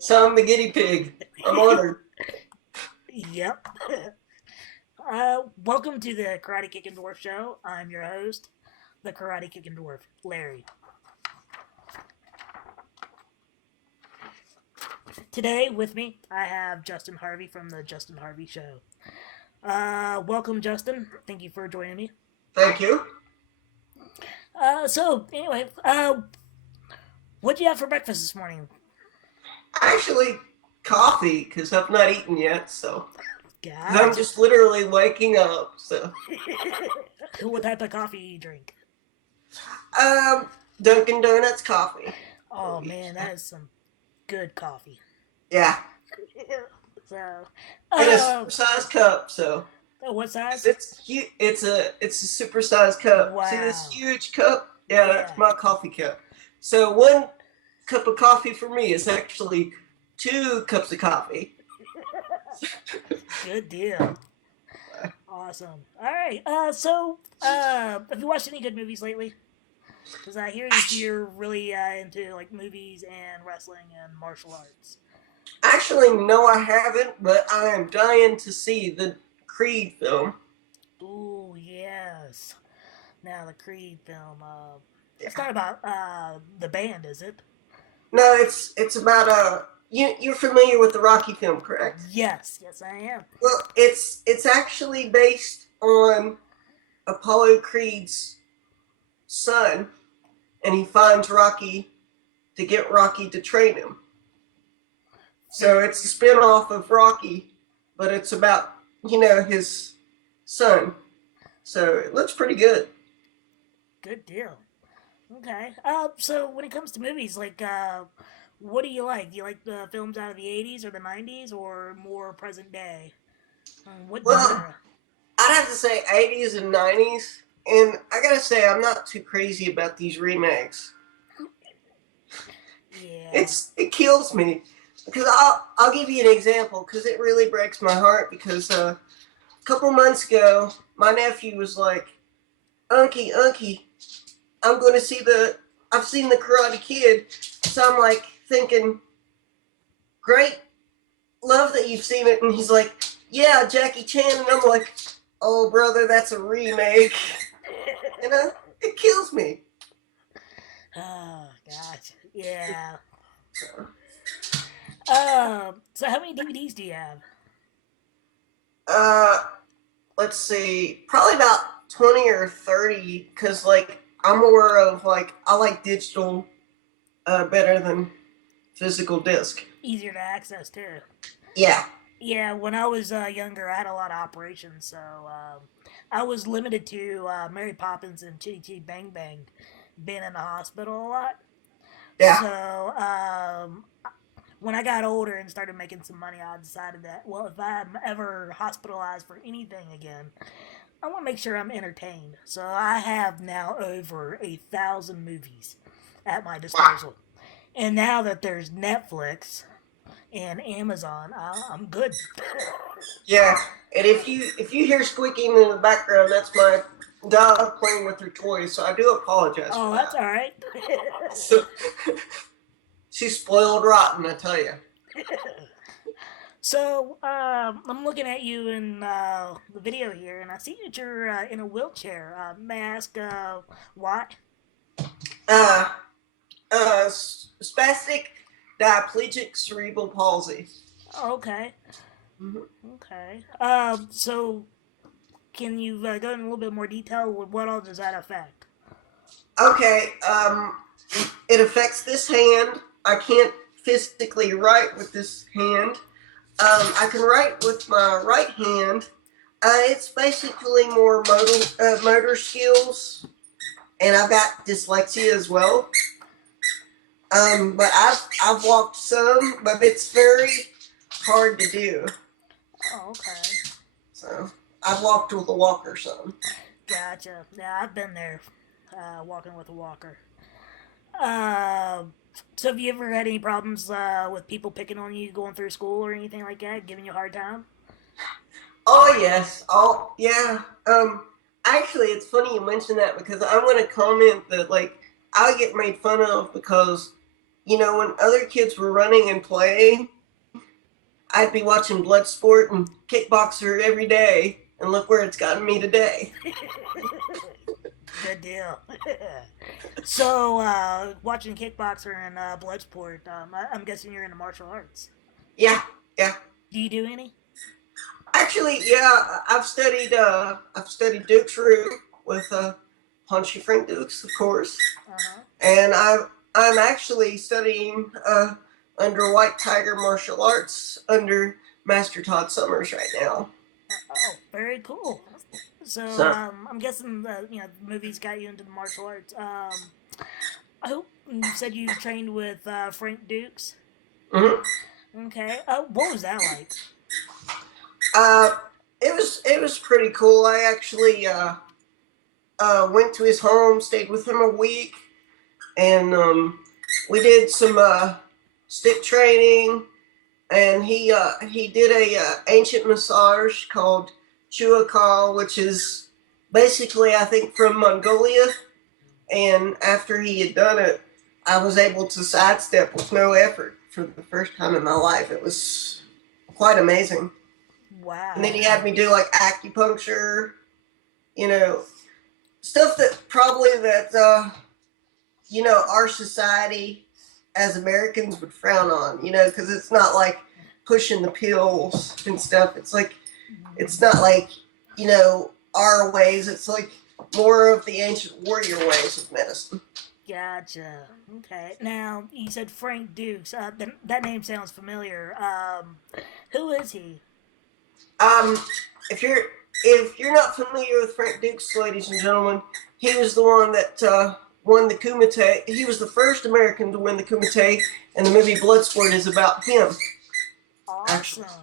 So I'm the guinea pig. I'm honored. Yep. Welcome to the Karate Kickin Dwarf Show. I'm your host, the Karate Kickin Dwarf, Larry. Today with me, I have Justin Harvey from the Justin Harvey Show. Welcome, Justin. Thank you for joining me. Thank you. What'd you have for breakfast this morning? Actually, coffee, because I've not eaten yet, so. 'Cause I'm Gotcha. just literally waking up, so. What type of coffee you drink? Um, Dunkin' Donuts coffee. Oh man, that is some good coffee. Yeah. So, In a uh, supersized cup, so. what size? It's huge. It's a supersized cup. See this Wow. huge cup? Yeah, Yeah. that's my coffee cup. So one cup of coffee for me is actually 2 cups of coffee. Good deal. Awesome. All right. Have you watched any good movies lately? Because I hear that you're really into like movies and wrestling and martial arts. Actually, no, I haven't, but I am dying to see the Creed film. Ooh, yes. Now the Creed film. It's Yeah. not about the band, is it? No, it's about you're familiar with the Rocky film, correct? Yes, yes, I am. Well, it's actually based on Apollo Creed's son, and he finds Rocky to get Rocky to train him. So Very it's a spin-off of Rocky, but it's about his son. So it looks pretty good. good deal. Okay. So when it comes to movies, what do you like? Do you like the films out of the '80s or the '90s, or more present day? What Well, genre? I'd have to say 80s and 90s, and I gotta say I'm not too crazy about these remakes. Yeah. It kills me because I'll give you an example because it really breaks my heart because a couple months ago my nephew was like, Unky, I'm going to see the I've seen the Karate Kid, so I'm like thinking, great, love that you've seen it, and he's like, yeah, Jackie Chan, and I'm like, oh brother, that's a remake, it kills me. Oh, gotcha. Yeah. So, So how many DVDs do you have? uh, let's see, probably about 20 or 30, because like I'm more of like I like digital better than physical disc. Easier to access too. Yeah, Yeah, when I was younger, I had a lot of operations, so I was limited to Mary Poppins and Chitty Chitty Bang Bang, being in the hospital a lot. yeah. So when I got older and started making some money, I decided that, well, if I'm ever hospitalized for anything again, I want to make sure I'm entertained. So I have now over 1,000 movies at my Wow. disposal. And now that there's Netflix and Amazon, I'm good. Yeah, and if you hear squeaking in the background, that's my dog playing with her toys. So I do apologize for Oh, that's that. all right. So, she's spoiled rotten, I tell you. So I'm looking at you in the video here, and I see that you're in a wheelchair. May I ask why? Uh, Spastic diplegic cerebral palsy. Oh, okay, Mhm. okay. So can you go in a little bit more detail? What all does that affect? Okay, it affects this hand. I can't physically write with this hand. I can write with my right hand. It's basically more motor skills, and I've got dyslexia as well. But I've walked some, but it's very hard to do. Oh, okay, So I've walked with a walker some. gotcha. Yeah, I've been there, walking with a walker. Uh, so have you ever had any problems with people picking on you going through school or anything like that, giving you a hard time? Oh yes. Oh yeah. Actually, it's funny you mention that because I'm going to comment that like I get made fun of because when other kids were running and playing, I'd be watching Bloodsport and Kickboxer every day, and look where it's gotten me today. Good deal. So, watching Kickboxer and Bloodsport, I'm guessing you're into martial arts. Yeah, yeah. Do you do any? Actually, yeah, I've studied Duke's Roo with Punchy Frank Dukes, of course, Uh-huh. and I'm actually studying under White Tiger Martial Arts under Master Todd Summers right now. Oh, very cool. So, So, I'm guessing the movies got you into the martial arts. I hope you said you trained with Frank Dukes. mhm. Okay. What was that like? uh, it was pretty cool. I actually went to his home, stayed with him a week, and we did some stick training, and he did a ancient massage called Chuakal, which is basically I think from Mongolia. And after he had done it, I was able to sidestep with no effort for the first time in my life. It was quite amazing. And then he Wow. had me do like acupuncture, you know, stuff that probably that our society as Americans would frown on, because it's not like pushing the pills and stuff. It's not like, our ways. It's like more of the ancient warrior ways of medicine. Gotcha. Okay. Now you said Frank Dukes. That name sounds familiar. Who is he? Um, if you're not familiar with Frank Dukes, ladies and gentlemen, he was the one that won the Kumite. He was the first American to win the Kumite, and the movie Bloodsport is about him. Actually, Awesome.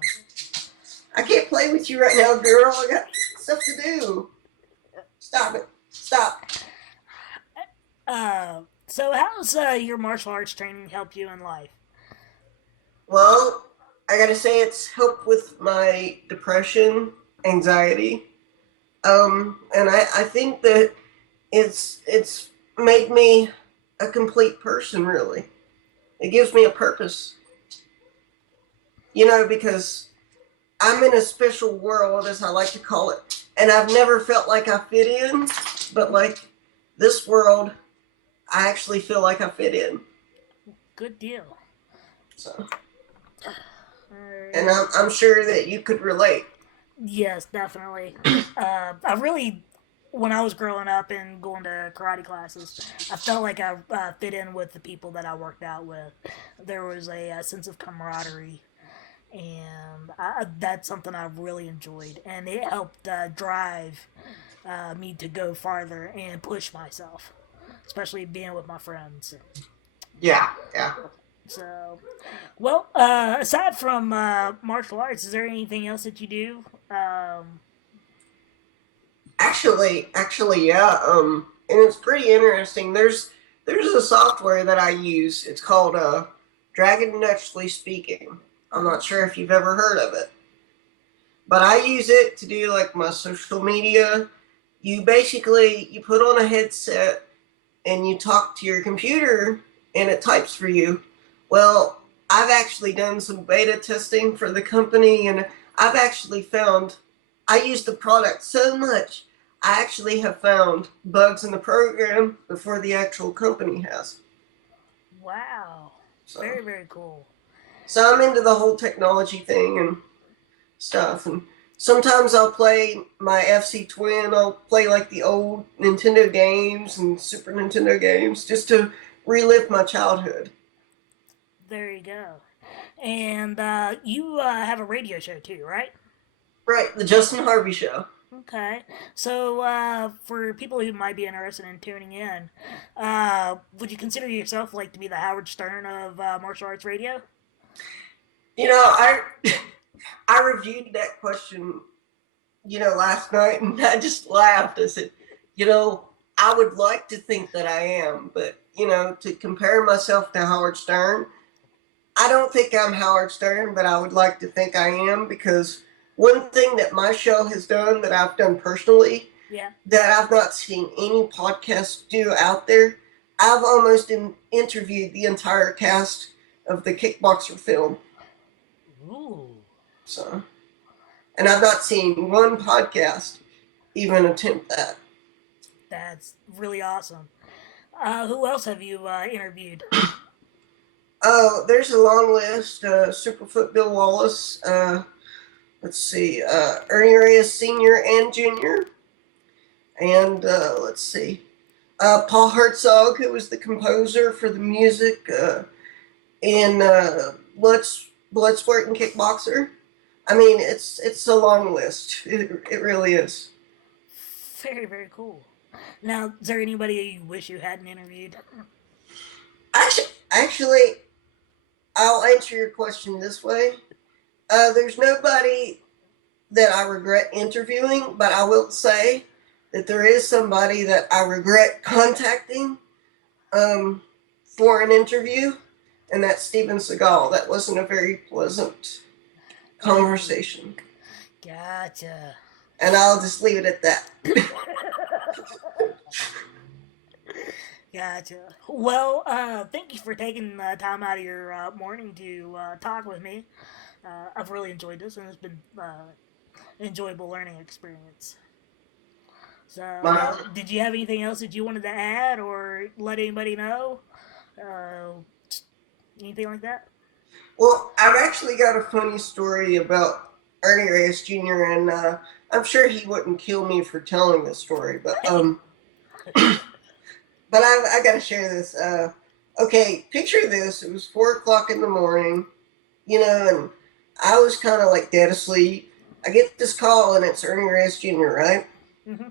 I can't play with you right now, girl. I got stuff to do. Stop it. Stop. So how's your martial arts training help you in life? Well, I gotta say it's helped with my depression, anxiety, and I think that it's made me a complete person. Really, it gives me a purpose. Because I'm in a special world, as I like to call it, and I've never felt like I fit in. But like this world, I actually feel like I fit in. Good deal. So, and Alright. I'm sure that you could relate. Yes, definitely. I really, when I was growing up and going to karate classes, I felt like I fit in with the people that I worked out with. There was a sense of camaraderie, and that's something I really enjoyed, and it helped drive me to go farther and push myself, especially being with my friends. Yeah, yeah. So, well, aside from martial arts, is there anything else that you do? Actually, yeah. And it's pretty interesting. There's a software that I use. It's called Dragon Naturally Speaking. I'm not sure if you've ever heard of it, but I use it to do like my social media. You put on a headset and you talk to your computer and it types for you. Well, I've actually done some beta testing for the company, and I've actually found I use the product so much. I actually have found bugs in the program before the actual company has. Wow, So, very very cool. so I'm into the whole technology thing and stuff. And sometimes I'll play my FC Twin. I'll play like the old Nintendo games and Super Nintendo games just to relive my childhood. There you go. And you have a radio show too, right? Right, the Justin Harvey Show. Okay. So, for people who might be interested in tuning in, would you consider yourself like to be the Howard Stern of martial arts radio? You know, I I reviewed that question, last night, and I just laughed. I said, I would like to think that I am, but to compare myself to Howard Stern, I don't think I'm Howard Stern, but I would like to think I am, because one thing that my show has done that I've done personally Yeah. that I've not seen any podcast do out there, I've almost interviewed the entire cast of the Kickboxer film. Ooh. So, and I've not seen one podcast even attempt that. That's really awesome. Who else have you interviewed? Oh, there's a long list. Superfoot Bill Wallace. Let's see. Ernie Reyes Sr. and Jr. And let's see. Paul Herzog, who was the composer for the music in Bloodsport and Kickboxer. I mean, it's a long list. It really is. Very, very cool. Now, is there anybody you wish you hadn't interviewed? Actually, I'll answer your question this way. There's nobody that I regret interviewing, but I will say that there is somebody that I regret contacting for an interview, and that's Steven Seagal. That wasn't a very pleasant conversation. Gotcha. And I'll just leave it at that. Gotcha. Well, thank you for taking time out of your morning to talk with me. I've really enjoyed this, and it's been an enjoyable learning experience. So, did you have anything else that you wanted to add or let anybody know? Uh, anything like that? Well, I've actually got a funny story about Ernie Reyes Jr., and I'm sure he wouldn't kill me for telling this story, but but I got to share this. Okay, picture this. It was 4 o'clock in the morning, and I was kind of like dead asleep. I get this call, and it's Ernie Reyes Jr., right? Mm-hmm.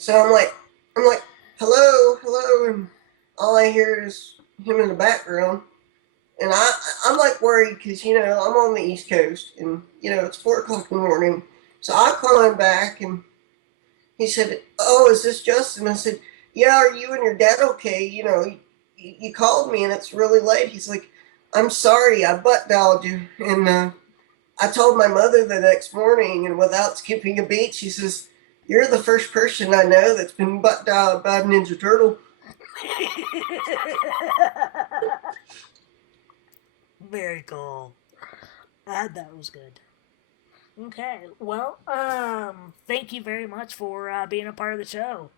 So I'm like, hello, hello, and all I hear is him in the background. And I'm like worried because, I'm on the East Coast and, it's 4 o'clock in the morning. So I call him back and he said, oh, is this Justin? I said, yeah, are you and your dad okay? You called me and it's really late. He's like, I'm sorry, I butt dialed you. And I told my mother the next morning, and without skipping a beat, she says, you're the first person I know that's been butt dialed by a Ninja Turtle. Very cool. That was good. Okay. Well, thank you very much for being a part of the show.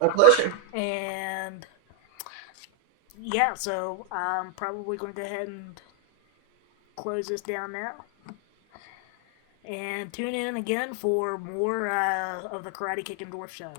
My pleasure. And yeah, so I'm probably going to go ahead and close this down now. And tune in again for more of the Karate Kickin' Dwarf show.